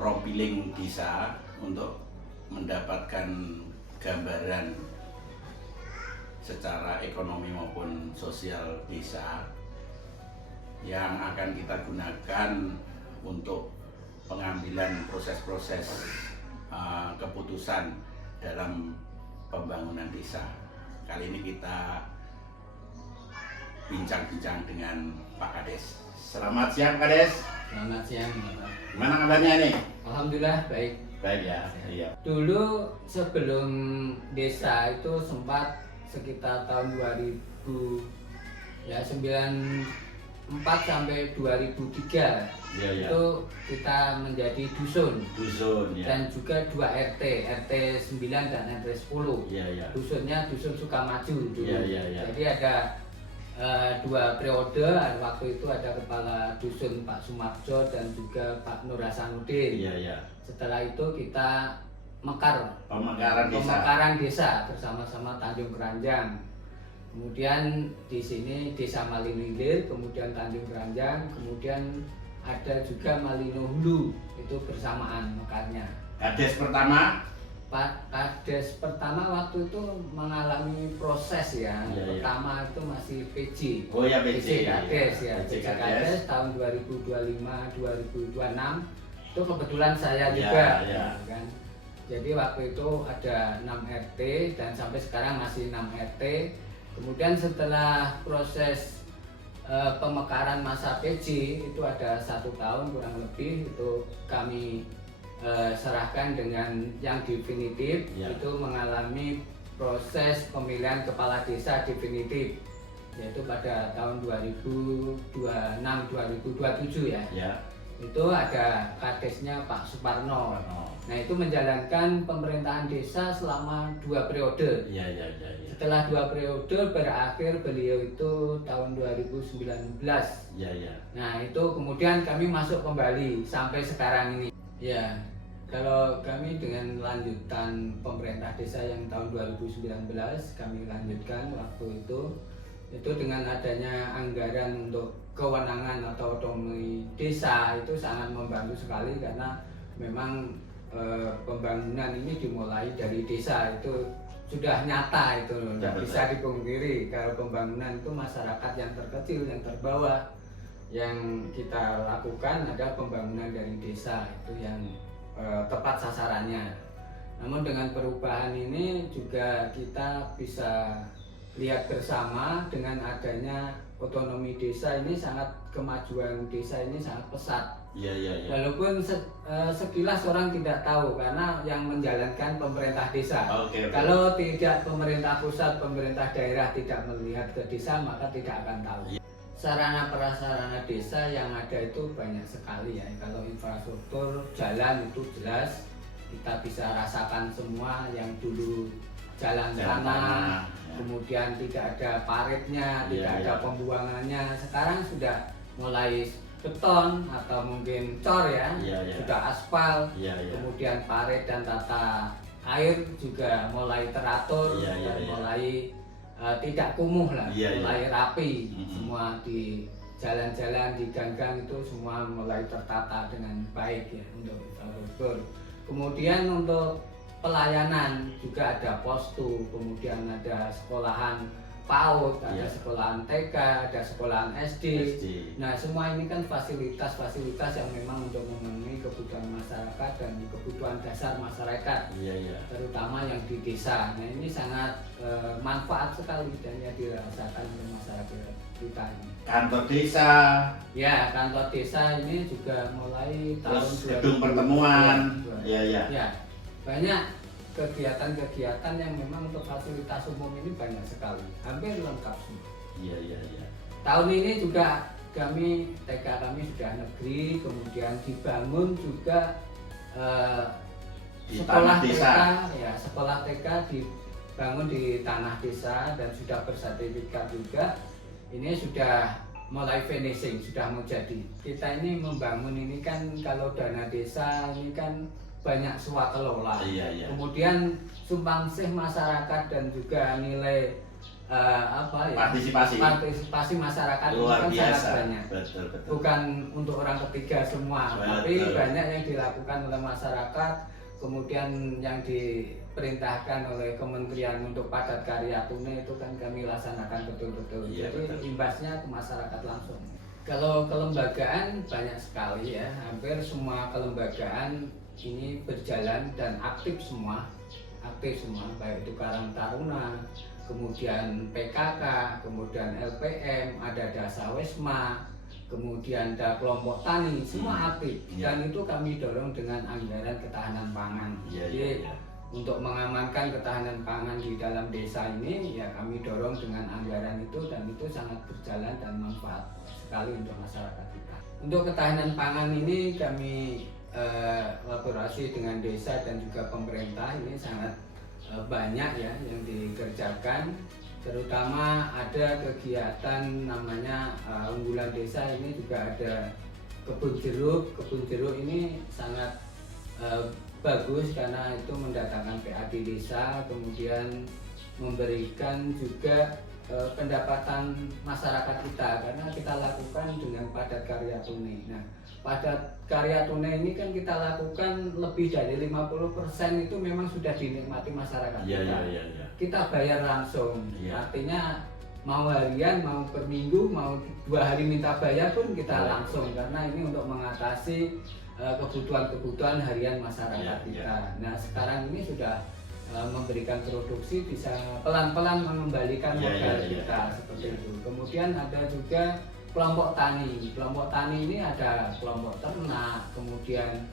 profiling desa untuk mendapatkan gambaran secara ekonomi maupun sosial desa yang akan kita gunakan untuk pengambilan proses-proses keputusan dalam pembangunan desa. Kali ini kita bincang-bincang dengan Pak Kades. Selamat siang, Kades. Selamat siang, Bapak. Gimana kabarnya nih? Alhamdulillah baik. Baik ya. Iya. Dulu sebelum desa itu sempat sekitar tahun 1994 sampai 2003 Iya. itu kita menjadi dusun. Dusun ya. Dan juga 2 RT 9 dan RT 10. Iya. Dusunnya Dusun Sukamaju dulu. Iya. Jadi ada 2 periode. Waktu itu ada kepala dusun Pak Sumarjo dan juga Pak Nur Hasanuddin. Iya. Setelah itu kita Pemekaran desa bersama-sama Tanjung Keranjang. Kemudian di sini Desa Malino Hilir, kemudian Tanjung Keranjang, kemudian ada juga Malino Hulu, itu bersamaan mekarnya. Kades pertama. Pak Kades pertama waktu itu mengalami proses ya. Iya. Pertama itu masih PJ. Oh ya, PJ Kades ya. PJ PJ Kades Kades tahun 2025-2026 itu kebetulan saya Iya, juga. iya. Kan. Jadi waktu itu ada 6 RT dan sampai sekarang masih 6 RT. Kemudian setelah proses pemekaran masa PJ itu ada 1 tahun kurang lebih, itu kami serahkan dengan yang definitif. Ya. Itu mengalami proses pemilihan kepala desa definitif, yaitu pada tahun 2026-2027 ya. Ya. Itu ada kadesnya Pak Suparno. Nah, itu menjalankan pemerintahan desa selama 2 periode. Iya. Setelah 2 periode berakhir beliau itu tahun 2019. Iya. Nah, itu kemudian kami masuk kembali sampai sekarang ini. Ya, kalau kami dengan lanjutan pemerintah desa yang tahun 2019 kami lanjutkan waktu itu dengan adanya anggaran untuk kewenangan atau otonomi desa itu sangat membantu sekali, karena memang pembangunan ini dimulai dari desa, itu sudah nyata, itu tidak bisa dipungkiri. Kalau pembangunan itu masyarakat yang terkecil, yang terbawah, yang kita lakukan ada pembangunan dari desa, itu yang tepat sasarannya. Namun dengan perubahan ini juga kita bisa lihat bersama dengan adanya otonomi desa ini, sangat kemajuan desa ini sangat pesat. Iya. Walaupun sekilas orang tidak tahu karena yang menjalankan pemerintah desa. Oke. Kalau tidak pemerintah pusat, pemerintah daerah tidak melihat ke desa, maka tidak akan tahu. Sarana prasarana desa yang ada itu banyak sekali ya. Kalau infrastruktur jalan itu jelas kita bisa rasakan semua, yang dulu jalan tanah, kemudian tidak ada paritnya, tidak ada pembuangannya. Sekarang sudah mulai beton atau mungkin cor ya, sudah aspal, kemudian parit dan tata air juga mulai teratur dan mulai tidak kumuh lah, mulai rapi. Semua di jalan-jalan, di gang-gang itu semua mulai tertata dengan baik ya untuk infrastruktur. Kemudian untuk pelayanan juga ada postu, kemudian ada sekolahan PAUD, ada sekolahan TK, ada sekolahan SD. Nah, semua ini kan fasilitas-fasilitas yang memang untuk memenuhi kebutuhan masyarakat dan kebutuhan dasar masyarakat, terutama yang di desa. Nah, ini sangat manfaat sekali dan yang dirasakan oleh masyarakat kita ini. Kantor desa. Ya, kantor desa ini juga mulai tahun gedung pertemuan. Iya. Banyak kegiatan-kegiatan yang memang untuk fasilitas umum ini banyak sekali, hampir lengkap semua. Iya. Tahun ini juga kami TK kami sudah negeri, kemudian dibangun juga sekolah TK, ya sekolah TK dibangun di tanah desa dan sudah bersertifikat juga. Ini sudah mulai finishing, sudah mau jadi. Kita ini membangun ini kan kalau dana desa ini kan banyak swakelola. Iya. Kemudian sumbangsih masyarakat dan juga nilai apa ya, partisipasi masyarakat itu luar kan sangat biasa. banyak. Betul. Bukan untuk orang ketiga semua, tapi Betul. banyak yang dilakukan oleh masyarakat, kemudian yang diperintahkan oleh kementerian untuk padat karya tunai itu kan kami laksanakan betul-betul. Iya, Jadi betul. imbasnya ke masyarakat langsung. Kalau kelembagaan banyak sekali ya, hampir semua kelembagaan ini berjalan dan aktif semua, baik itu Karang Taruna, kemudian PKK, kemudian LPM, ada Dasawesma, kemudian ada kelompok tani, semua aktif. Iya. Dan itu kami dorong dengan anggaran ketahanan pangan. Iya, Jadi iya. untuk mengamankan ketahanan pangan di dalam desa ini, ya kami dorong dengan anggaran itu, dan itu sangat berjalan dan manfaat sekali untuk masyarakat kita. Untuk ketahanan pangan ini kami kolaborasi dengan desa dan juga pemerintah, ini sangat banyak ya yang dikerjakan, terutama ada kegiatan namanya unggulan desa. Ini juga ada kebun jeruk ini sangat bagus karena itu mendatangkan PAD desa, kemudian memberikan juga pendapatan masyarakat kita karena kita lakukan dengan padat karya tunai. Nah, padat karya tunai ini kan kita lakukan lebih dari 50% itu memang sudah dinikmati masyarakat kita. Iya. Kita bayar langsung. Iya. Artinya mau harian, mau per minggu, mau 2 hari minta bayar pun kita Iya. langsung, karena ini untuk mengatasi kebutuhan harian masyarakat Iya, kita. Nah, sekarang ini sudah memberikan produksi, bisa pelan-pelan mengembalikan modal kita seperti itu. Kemudian ada juga kelompok tani. Kelompok tani ini ada kelompok ternak, kemudian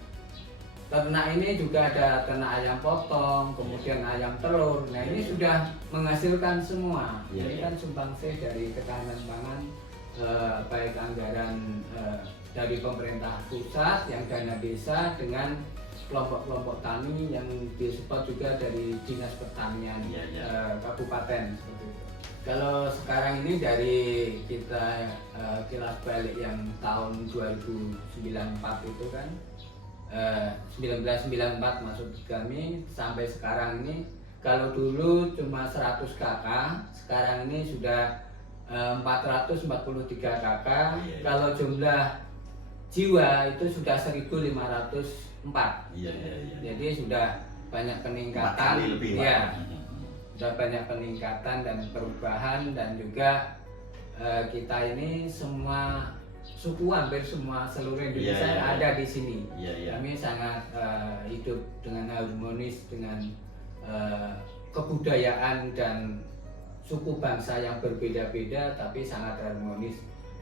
ternak ini juga ada ternak ayam potong, kemudian ayam telur. Nah, ini sudah menghasilkan semua. Ini kan sumbangsih dari ketahanan pangan, baik anggaran dari pemerintah pusat yang dana desa dengan kelompok-kelompok tani yang disupport juga dari Dinas Pertanian Kabupaten seperti itu. Kalau sekarang ini dari kita kilas balik yang tahun 2094 itu kan 1994 maksud kami, sampai sekarang ini kalau dulu cuma 100 kakak, sekarang ini sudah 443 kakak. Kalau jumlah jiwa itu sudah 1504. Iya. Jadi sudah banyak peningkatan, lebih, ya, sudah banyak peningkatan dan perubahan, dan juga kita ini semua suku, hampir semua seluruh Indonesia ada di sini. Kami sangat hidup dengan harmonis dengan kebudayaan dan suku bangsa yang berbeda-beda, tapi sangat harmonis.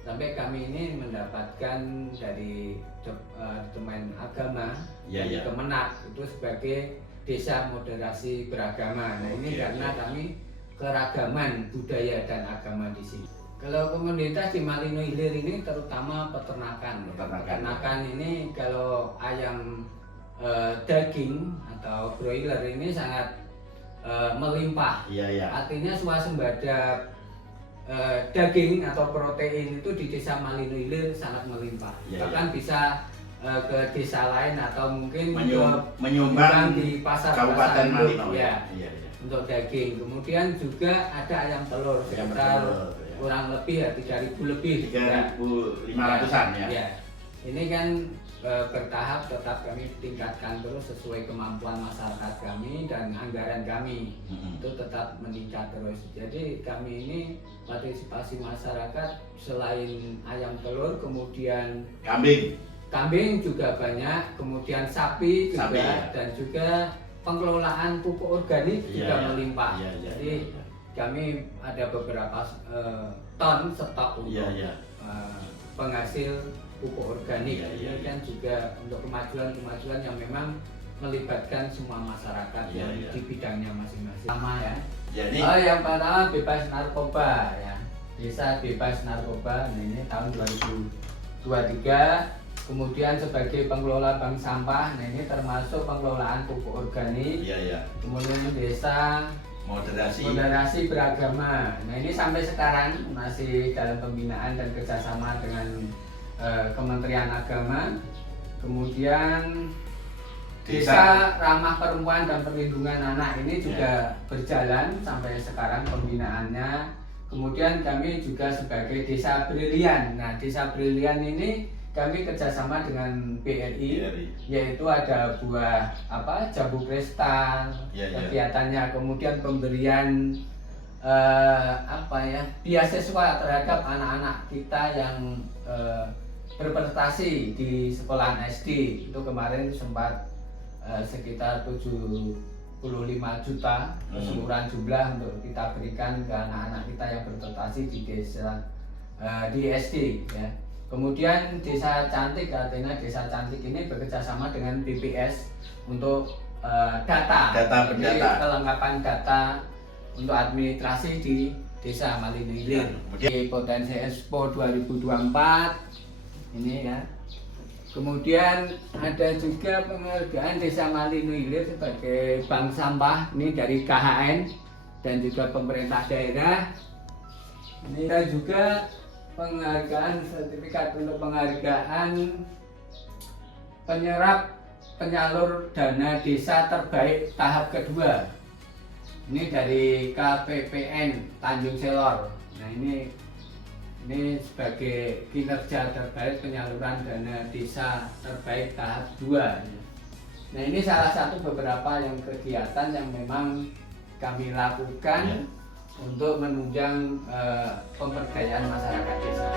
Sampai kami ini mendapatkan dari Departemen Agama, dari Kemenak itu sebagai desa moderasi beragama. Nah, ini karena kami keragaman budaya dan agama di sini. Kalau komunitas di Malino Hilir ini terutama peternakan. Peternakan ini kalau ayam daging atau broiler ini sangat melimpah. Artinya swasembada daging atau protein itu di desa Malino Hilir sangat melimpah. Bahkan bisa ke desa lain atau mungkin menyumbang di Kabupaten Malino untuk daging. Kemudian juga ada ayam telur sekitar kurang lebih 3.000 lebih. 3.500-an ya. Ini kan bertahap tetap kami tingkatkan terus sesuai kemampuan masyarakat kami dan anggaran kami itu tetap meningkat terus. Jadi kami ini partisipasi masyarakat selain ayam telur, kemudian kambing juga banyak, kemudian sapi juga, dan juga pengelolaan pupuk organik juga melimpah. Jadi kami ada beberapa ton stok untuk penghasil pupuk organik. Ini kan juga untuk kemajuan yang memang melibatkan semua masyarakat yang di bidangnya masing-masing. Sama ya. Jadi yang pertama bebas narkoba ya. Desa bebas narkoba. Nah, ini tahun 2023. Kemudian sebagai pengelola bank sampah. Nah, ini termasuk pengelolaan pupuk organik. Kemudian desa moderasi beragama. Nah, ini sampai sekarang masih dalam pembinaan dan kerjasama dengan Kementerian Agama. Kemudian Desa Ramah Perempuan dan Perlindungan Anak ini juga berjalan sampai sekarang pembinaannya. Kemudian kami juga sebagai Desa Brilian. Nah, Desa Brilian ini kami kerjasama dengan BRI, yaitu ada buah jambu kristal, kegiatannya, kemudian pemberian beasiswa terhadap anak-anak kita yang berprestasi di sekolahan SD. Itu kemarin sempat sekitar 75 juta keseluruhan jumlah untuk kita berikan ke anak-anak kita yang berprestasi di desa di SD ya. Kemudian Desa Cantik, artinya Desa Cantik ini bekerja sama dengan BPS untuk data Jadi, kelengkapan data untuk administrasi di Desa Malinuilir. Di Potensi Expo 2024 ini ya. Kemudian ada juga penghargaan Desa Malinuilir sebagai bank sampah, ini dari KHN dan juga pemerintah daerah. Ini ada juga penghargaan sertifikat untuk penghargaan penyalur dana desa terbaik tahap kedua. Ini dari KPPN Tanjung Selor. Nah, ini sebagai kinerja terbaik penyaluran dana desa terbaik tahap 2. Nah, ini salah satu beberapa yang kegiatan yang memang kami lakukan untuk menunjang pemberdayaan masyarakat desa.